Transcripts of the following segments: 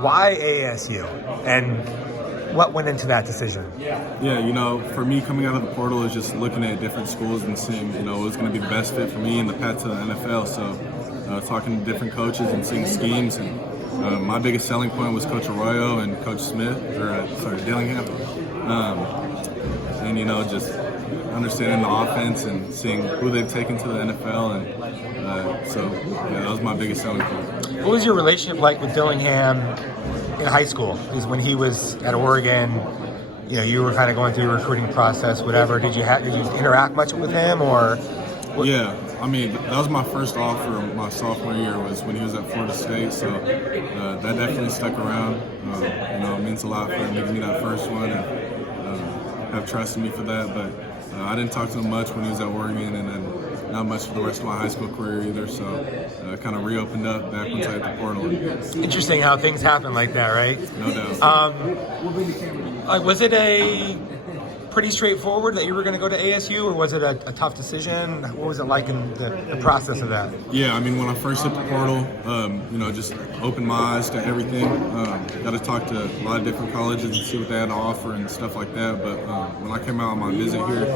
why ASU, and what went into that decision? Yeah, for me, coming out of the portal is just looking at different schools and seeing, what was going to be the best fit for me and the path to the NFL. So talking to different coaches and seeing schemes. And my biggest selling point was Coach Arroyo and Coach Smith, Dillingham. And, just understanding the offense and seeing who they've taken to the NFL. And so that was my biggest selling point. What was your relationship like with Dillingham in high school? Because when he was at Oregon, you were kind of going through the recruiting process, whatever. Did you interact much with him, or? Yeah, that was my first offer my sophomore year was when he was at Florida State, so that definitely stuck around. It means a lot for him to give me that first one and have trusted me for that, but I didn't talk to him much when he was at Oregon, and then not much for the rest of my high school career either, so it kind of reopened up back once I hit the portal. Interesting how things happen like that, right? No doubt. Was it a pretty straightforward that you were going to go to ASU, or was it a tough decision? What was it like in the process of that? Yeah, when I first hit the portal, just opened my eyes to everything. Got to talk to a lot of different colleges and see what they had to offer and stuff like that. But when I came out on my visit here,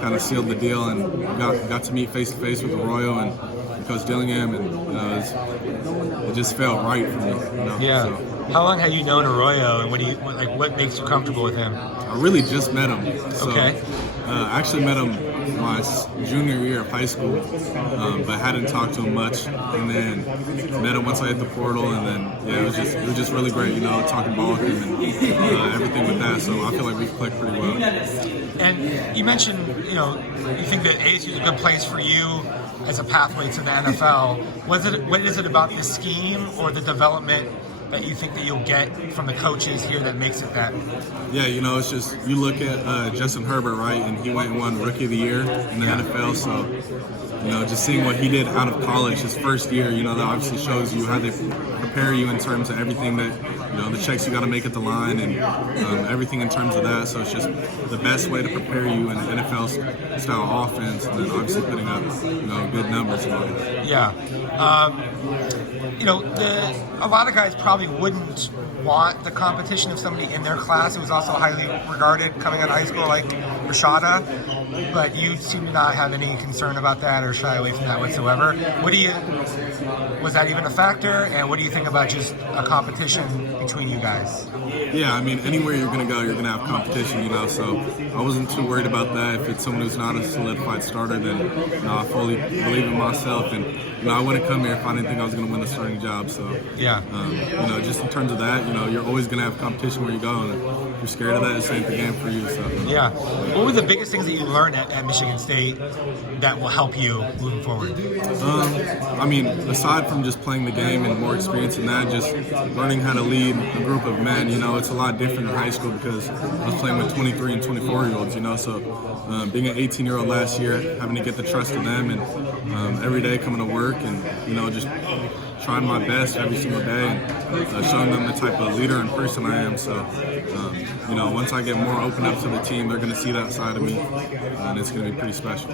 kind of sealed the deal and got to meet face to face with Arroyo and Coach Dillingham, and it just felt right for me. Yeah. So. How long had you known Arroyo, and what makes you comfortable with him? I really just met him. So, okay. I actually met him my junior year of high school, but hadn't talked to him much. And then met him once I hit the portal, and then it was just really great, talking ball with him and everything with that. So I feel like we clicked pretty well. And you mentioned, you think that ASU is a good place for you as a pathway to the NFL. What is it about the scheme or the development that you think that you'll get from the coaches here that makes it that? Yeah, it's just, you look at Justin Herbert, right, and he went and won Rookie of the Year in the NFL, so, just seeing what he did out of college his first year, that obviously shows you how they prepare you in terms of everything that, the checks you got to make at the line and everything in terms of that, so it's just the best way to prepare you in an NFL-style offense, and then obviously putting up, good numbers and all that. Yeah. A lot of guys probably wouldn't want the competition of somebody in their class who was also highly regarded coming out of high school, like Rashada, but you seem to not have any concern about that or shy away from that whatsoever. Was that even a factor, and what do you think about just a competition between you guys? Yeah, anywhere you're going to go, you're going to have competition, so I wasn't too worried about that. If it's someone who's not a solidified starter, then I fully believe in myself, and I wouldn't come here if I didn't think I was going to win the starting job. So yeah, just in terms of that, you're always going to have competition where you go, and if you're scared of that, it's ain't the game for you. So yeah, what were the biggest things that you learned at Michigan State that will help you moving forward? Aside from just playing the game and more experience in that, just learning how to lead a group of men. It's a lot different in high school because I was playing with 23 and 24-year-olds, so being an 18-year-old last year, having to get the trust of them, and every day coming to work and, just trying my best every single day and showing them the type of leader and person I am. So, once I get more open up to the team, they're going to see that side of me, and it's going to be pretty special.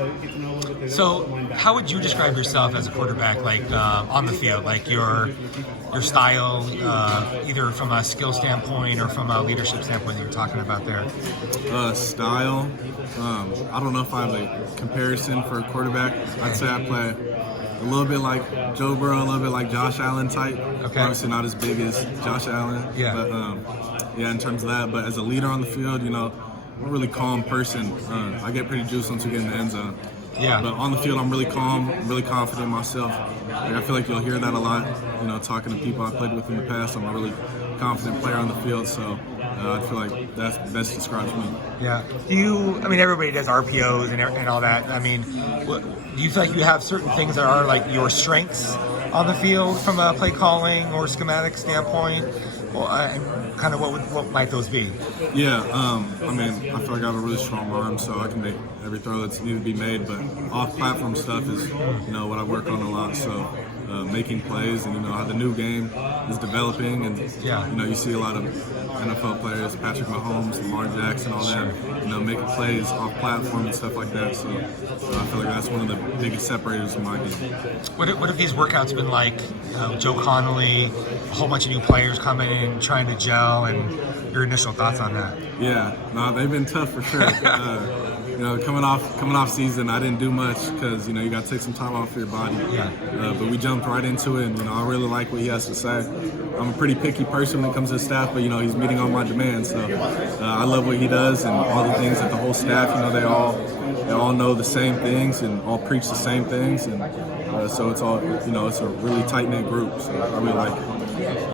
So, how would you describe yourself as a quarterback, on the field, your style, either from a skill standpoint or from a leadership standpoint that you're talking about there? Style, I don't know if I have a comparison for a quarterback. I'd say I play a little bit like Joe Burrow, a little bit like Josh Allen type. Okay. Obviously not as big as Josh Allen. Yeah. But in terms of that. But as a leader on the field, I'm a really calm person. I get pretty juiced once we get in the end zone. Yeah. But on the field, I'm really calm, really confident in myself. I feel like you'll hear that a lot, talking to people I played with in the past. I'm a really confident player on the field, so I feel like that best describes me. Yeah. Everybody does RPOs and all that. Do you feel like you have certain things that are like your strengths on the field from a play calling or schematic standpoint? And kind of what might those be? Yeah, I feel like I have a really strong arm, so I can make every throw that's needed to be made. But off-platform stuff is, what I work on a lot. So making plays, and how the new game is developing, and you see a lot of NFL players, Patrick Mahomes, Lamar Jackson, all that, making plays off platform and stuff like that. So I feel like that's one of the biggest separators in my game. What have these workouts been like? Joe Connolly, a whole bunch of new players coming in, trying to gel, and your initial thoughts on that? Yeah, no, they've been tough for sure. Coming off season, I didn't do much because you got to take some time off for your body. Yeah. But we jumped right into it, and I really like what he has to say. I'm a pretty picky person when it comes to staff, but he's meeting all my demands. So I love what he does and all the things that the whole staff. They all know the same things and all preach the same things, and so it's all it's a really tight knit group. So I really like it.